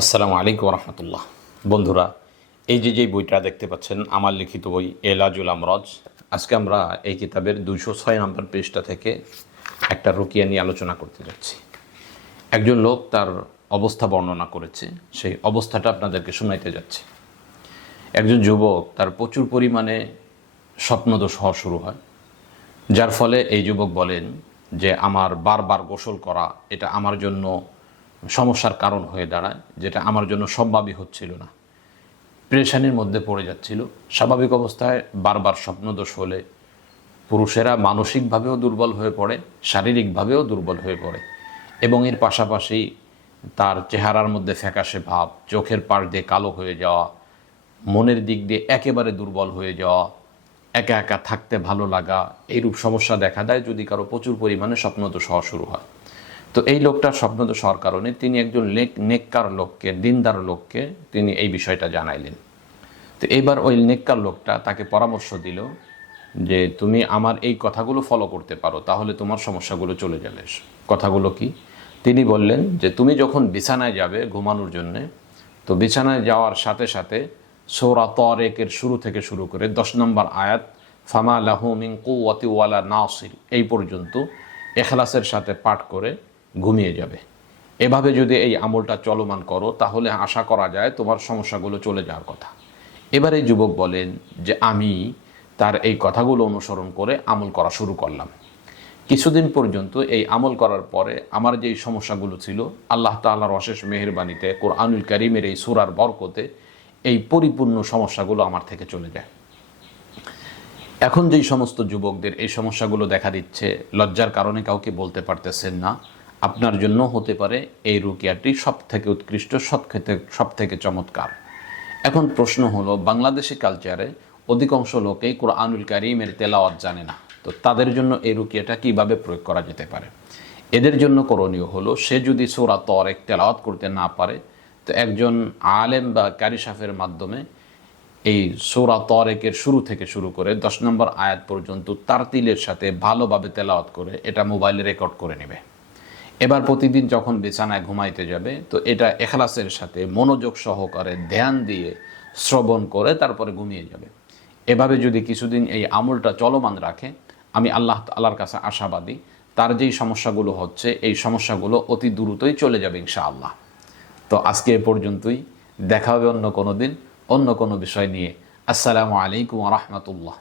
আসসালামু আলাইকুম রহমতুল্লাহ। বন্ধুরা, এই যে বইটা দেখতে পাচ্ছেন আমার লিখিত বই এলাজুল আমরজ। আজকে আমরা এই কিতাবের 206 নম্বর পৃষ্ঠা থেকে একটা রুকিয়া নিয়ে আলোচনা করতে যাচ্ছি। একজন লোক তার অবস্থা বর্ণনা করেছে, সেই অবস্থাটা আপনাদেরকে শোনাইতে যাচ্ছে। একজন যুবক, তার প্রচুর পরিমাণে স্বপ্নদোষ হওয়া শুরু হয়, যার ফলে এই যুবক বলেন যে আমার বারবার গোসল করা এটা আমার জন্য সমস্যার কারণ হয়ে দাঁড়ায়, যেটা আমার জন্য সম্ভাবই হচ্ছিল না। পেরেশানির মধ্যে পড়ে যাচ্ছিল। স্বাভাবিক অবস্থায় বারবার স্বপ্নদোষ হলে পুরুষেরা মানসিকভাবেও দুর্বল হয়ে পড়ে, শারীরিকভাবেও দুর্বল হয়ে পড়ে, এবং এর পাশাপাশি তার চেহারার মধ্যে ফ্যাকাশে ভাব, চোখের পাশ দিয়ে কালো হয়ে যাওয়া, মনের দিক দিয়ে একেবারে দুর্বল হয়ে যাওয়া, একা একা থাকতে ভালো লাগা, এইরূপ সমস্যা দেখা দেয় যদি কারো প্রচুর পরিমাণে স্বপ্নদোষ হওয়া শুরু হয়। তো এই লোকটার স্বপ্নদোষ হওয়ার কারণে তিনি একজন নেককার লোককে, দিনদার লোককে তিনি এই বিষয়টা জানাইলেন। তো এইবার ওই নেককার লোকটা তাকে পরামর্শ দিল যে তুমি আমার এই কথাগুলো ফলো করতে পারো, তাহলে তোমার সমস্যাগুলো চলে যাবে। কথাগুলো কি? তিনি বললেন যে তুমি যখন বিছানায় যাবে ঘুমানোর জন্যে, তো বিছানায় যাওয়ার সাথে সাথে সূরা তারিকের শুরু থেকে শুরু করে 10 নম্বর আয়াত ফামা লাহু মিন কুওয়াতি ওয়ালা নাসির এই পর্যন্ত ইখলাসের সাথে পাঠ করে ঘুমিয়ে যাবে। এভাবে যদি এই আমলটা চলমান করো তাহলে আশা করা যায় তোমার সমস্যাগুলো চলে যাওয়ার কথা। এবার এই যুবক বলেন যে আমি তার এই কথাগুলো অনুসরণ করে আমল করা শুরু করলাম। কিছুদিন পর্যন্ত এই আমল করার পরে আমার যেই সমস্যাগুলো ছিল, আল্লাহ তাআলার অশেষ মেহেরবানিতে কোরআনুল কারীমের এই সূরার বরকতে এই পরিপূর্ণ সমস্যাগুলো আমার থেকে চলে যায়। এখন যেই সমস্ত যুবকদের এই সমস্যাগুলো দেখা দিচ্ছে, লজ্জার কারণে কাউকে বলতে পারতেছেন না, আপনার জন্য হতে পারে এই রুকিয়াটি সব থেকে উৎকৃষ্ট, সব থেকে চমৎকার। এখন প্রশ্ন হলো, বাংলাদেশি কালচারে অধিকাংশ লোকেই কোরআনুল কারীমের তেলাওয়াত জানে না, তো তাদের জন্য এই রুকিয়াটা কিভাবে প্রয়োগ করা যেতে পারে? এদের জন্য করণীয় হলো, সে যদি সূরা তারিক তেলাওয়াত করতে না পারে তো একজন আলেম বা কারি সাহেবের মাধ্যমে এই সূরা তারিকের শুরু থেকে শুরু করে 10 নম্বর আয়াত পর্যন্ত তারতিলের সাথে ভালোভাবে তেলাওয়াত করে এটা মোবাইলে রেকর্ড করে নেবে। এবার প্রতিদিন যখন বিছানায় ঘুমাইতে যাবে তো এটা ইখলাসের সাথে মনোযোগ সহকারে ধ্যান দিয়ে শ্রবণ করে তারপরে ঘুমিয়ে যাবে। এভাবে যদি কিছুদিন এই আমলটা চলমান রাখে, আমি আল্লাহ তাআলার কাছে আশাবাদী তার যেই সমস্যাগুলো হচ্ছে এই সমস্যাগুলো অতি দ্রুতই চলে যাবে ইনশাআল্লাহ। তো আজকে এ পর্যন্তই, দেখা হবে অন্য কোনো দিন অন্য কোনো বিষয় নিয়ে। আসসালামু আলাইকুম ওয়া রাহমাতুল্লাহ।